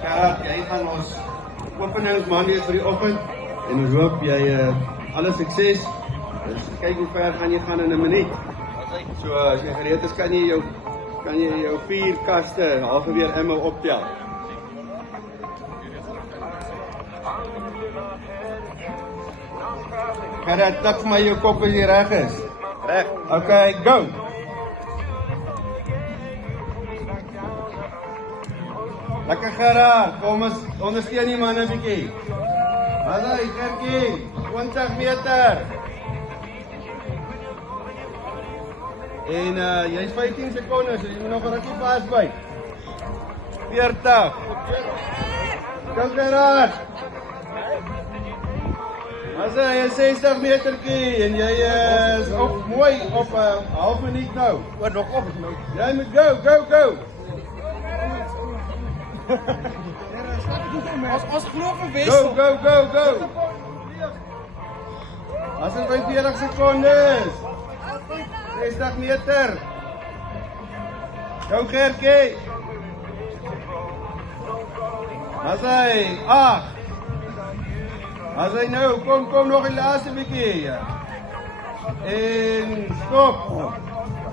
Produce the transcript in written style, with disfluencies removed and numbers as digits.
Gerard, jy gaan ons openingsman wees vir die oggend en ons hoop jy alle sukses. Dus kyk hoe ver gaan jy gaan in 'n minuut. So as jy gereed is, kan jy jou 4 kaste halfweer immer optel. Gerard, tik vir my jou kop as jy reg is. Reg. Okay, go. Lekker Gerard, kom ons ondersteun die man 'n bietjie. Hallo, Kerkie, 20 meter. En jy's 15 sekondes, so jy moet nog 'n rukkie vasbyt. 40. Kom Gerard. As jy 60 metertjie en jy is op mooi op 'n half minuut nou. Oor nog op. Jy moet go. Ons glo vir Wessel. Go. As dit by 40 sekondes. 60 meter. Go Gertjie. As hy 8. As hy nou kom nog die laaste bietjie. En stop.